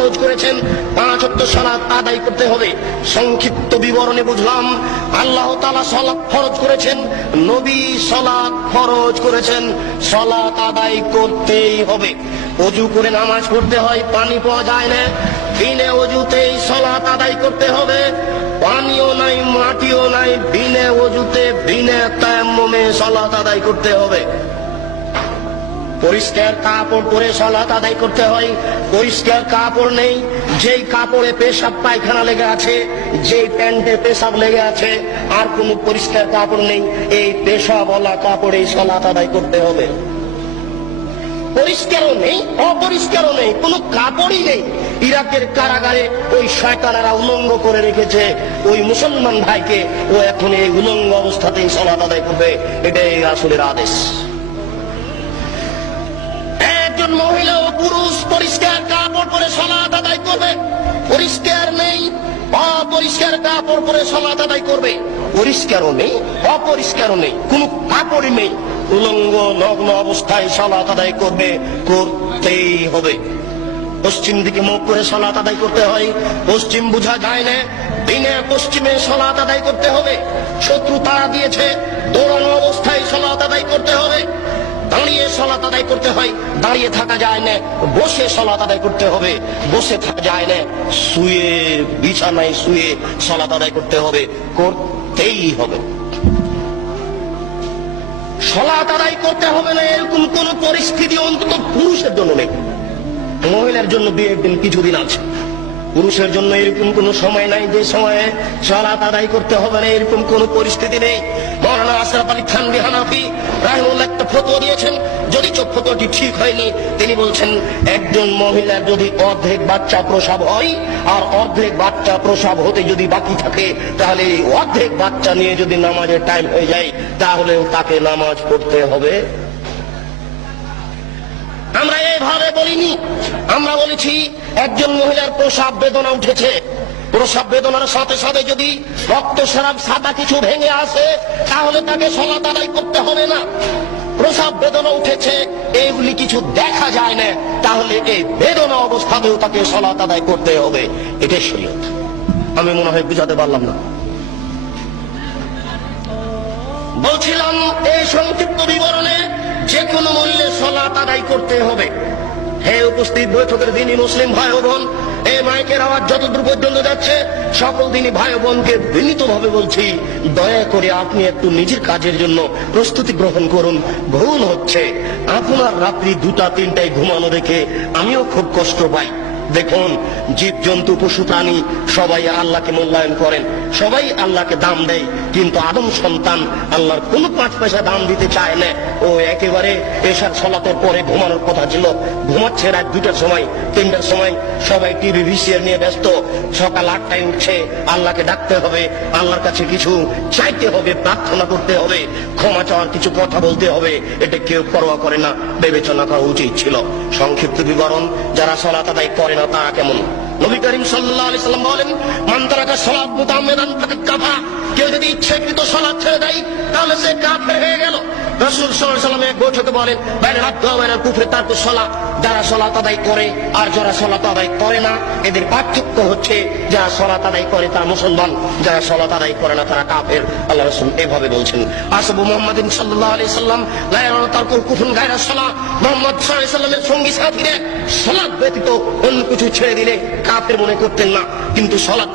ফরজ করেছেন, 5 ওয়াক্ত সালাত আদায় করতে হবে। সংক্ষিপ্ত বিবরণে বুঝলাম আল্লাহ তাআলা সালাত ফরজ করেছেন, নবী সালাত ফরজ করেছেন, সালাত আদায় করতেই হবে। ওযু করে নামাজ পড়তে হয়, পানি পাওয়া যায় না, বিনা ওযুতেই সালাত আদায় করতে হবে। পানিও নাই, মাটিও নাই, বিনা ওযুতে বিনা তায়াম্মুমে সালাত আদায় করতে হবে। পরিষ্কার কাপড় পরে সালাত আদায় করতে হয়। পরিষ্কার কাপড় নেই, যেই কাপড়ে পেশাব পায়খানা লেগে আছে, যেই প্যান্টে পেশাব লেগে আছে, আর কোনো পরিষ্কার কাপড় নেই, এই পেশাবওয়ালা কাপড়ে সালাত আদায় করতে হবে। পরিষ্কারও নেই, অপরিষ্কারও নেই, কোনো কাপড়ই নেই। ইরাকের কারাগারে ওই শয়তানেরা উলঙ্গ করে রেখেছে ওই মুসলমান ভাইকে, ও এখন এই উলঙ্গ অবস্থাতেই সালাত আদায় করবে। এটাই রাসূলের আদেশ। একজন মহিলা ও পুরুষ পরিষ্কার কাপড় পরে সালাত আদায় করবে। পরিষ্কার নেই, অপরিষ্কার কাপড় পরে সালাত আদায় করবে। পরিষ্কারও নেই, অপরিষ্কারও নেই, কোনো কাপড়ই নেই, উলঙ্গ নগ্ন অবস্থায় সালাত আদায় করবে, করতেই হবে। পশ্চিম দিকে মুখ করে সালাত আদায় করতে হয়। পশ্চিম বোঝা যায় না, দিনে পশ্চিমে সালাত আদায় করতে হবে। শত্রু তাড়া দিয়েছে, দৌড়ানো অবস্থায় সালাত আদায় করতে হবে। দাঁড়িয়ে সালাত আদায় করতে হয়, দাঁড়িয়ে থাকা যায় না, বসে সালাত আদায় করতে হবে। বসে থাকা যায় না, শুয়ে, বিছানায় শুয়ে সালাত আদায় করতে হবে, করতেই হবে। সালাত আদায় করতে হবে না এরকম কোন পরিস্থিতি অন্তত পুরুষের জন্য নেই। মহিলার জন্য 2-1 দিন কিছুদিন আছে, পুরুষের জন্য এরকম কোন সময় নাই যে সময়ে সালাত আদায় করতে হবে না, এরকম কোন পরিস্থিতি নেই। মাওলানা আশরাফ আলী থানভী হানাফি রাহিমাহুল্লাহ একটা ফতোয়া দিয়েছেন, যদি ফতোয়াটি ঠিক হয়নি, তিনি বলছেন একজন মহিলার যদি অর্ধেক বাচ্চা প্রসব হয় আর অর্ধেক বাচ্চা প্রসব হতে যদি বাকি থাকে, তাহলে অর্ধেক বাচ্চা নিয়ে যদি নামাজের টাইম হয়ে যায়, তাহলেও তাকে নামাজ পড়তে হবে। আমরা এইভাবে বলিনি, আমরা বলেছি একজন মহিলার প্রসব বেদনা উঠেছে, প্রসব বেদনার সাথে সাথে যদি রক্তস্রাব সাদা কিছু ভেঙে আসে, তাহলে তাকে সালাত আদায় করতে হবে না। প্রসব বেদনা উঠেছে, এইগুলি কিছু দেখা যায় না, তাহলে এই বেদনা অবস্থাতেও তাকে সালাত আদায় করতে হবে। এটাই শরীয়ত। আমি মনে হয় বুঝাতে পারলাম না। বলছিলাম এই সংক্ষিপ্ত বিবরণে যে কোনো মূল্যে সালাত আদায় করতে হবে। হে উপস্থিত বৈঠকের দিনই মুসলিম ভাই ও বোন, এই মাইকের আওয়াজ যতদূর পর্যন্ত যাচ্ছে, সকল দিনই ভাই ও বোনকে বিনীতভাবে বলছি, দয়া করে আপনি একটু নিজের কাজের জন্য প্রস্তুতি গ্রহণ করুন। ভুল হচ্ছে, আপনার রাত্রি 2টা-3টায় ঘুমানো দেখে আমিও খুব কষ্ট পাই। দেখুন, জীব জন্তু পশু প্রাণী সবাই আল্লাহকে মূল্যায়ন করেন, সবাই আল্লাহকে দাম দেয়, কিন্তু আদম সন্তান আল্লাহর কোনো 5 পয়সা দাম দিতে চায় না। ও একেবারে এশার সালাতের পরে ঘুমানোর কথা ছিল, ঘুমাচ্ছে রাত 2টার সময়, 3টার সময়, সবাই টিভি ভিসিআর নিয়ে ব্যস্ত। সকাল 8টায় উঠছে, আল্লাহকে ডাকতে হবে, আল্লাহর কাছে কিছু চাইতে হবে, প্রার্থনা করতে হবে, ক্ষমা চাওয়ার কিছু কথা বলতে হবে। এটা কেউ পরোয়া করে না, বিবেচনা করা উচিত ছিল। সংক্ষিপ্ত বিবরণ, যারা সালাত আদায় করে না তারা কেমন? নবী করিম সাল্লাল্লাহু আলাইহি সাল্লাম বলেন, মান তারাকা সালাত মুতাআম্মিদান ফাকাদ কাফার। কেউ যদি ইচ্ছাকৃত সালাত ছেড়ে দেয়, তাহলে সে কাফের হয়ে গেল। রাসূল সাল্লাল্লাহু আলাইহি ওয়াসাল্লাম এক বৈঠকে বলেন, বাইরে রাত ওয়া কুফরে তারকু সালাত। যারা সালাত আদায় করে আর যারা সালাত আদায় করে না, এদের পার্থক্য হচ্ছে যারা সালাত আদায় করে তারা মুসলমান, যারা সালাত আদায় করে না তারা কাফের। আল্লাহ রাসূল এভাবে বলছেন। আসহাবু মুহাম্মাদিন সাল্লাল্লাহু আলাইহি সাল্লাম লা ইয়ারাউনা তারকুল কুফরুন গায়রা সালাত। মুহাম্মদ সাল্লাল্লাহু আলাইহি সাল্লামের সঙ্গী সাথীরা সালাত ব্যতীত অন্য কিছু ছেড়ে দিলে কাফের মনে করতেন না, কিন্তু সালাত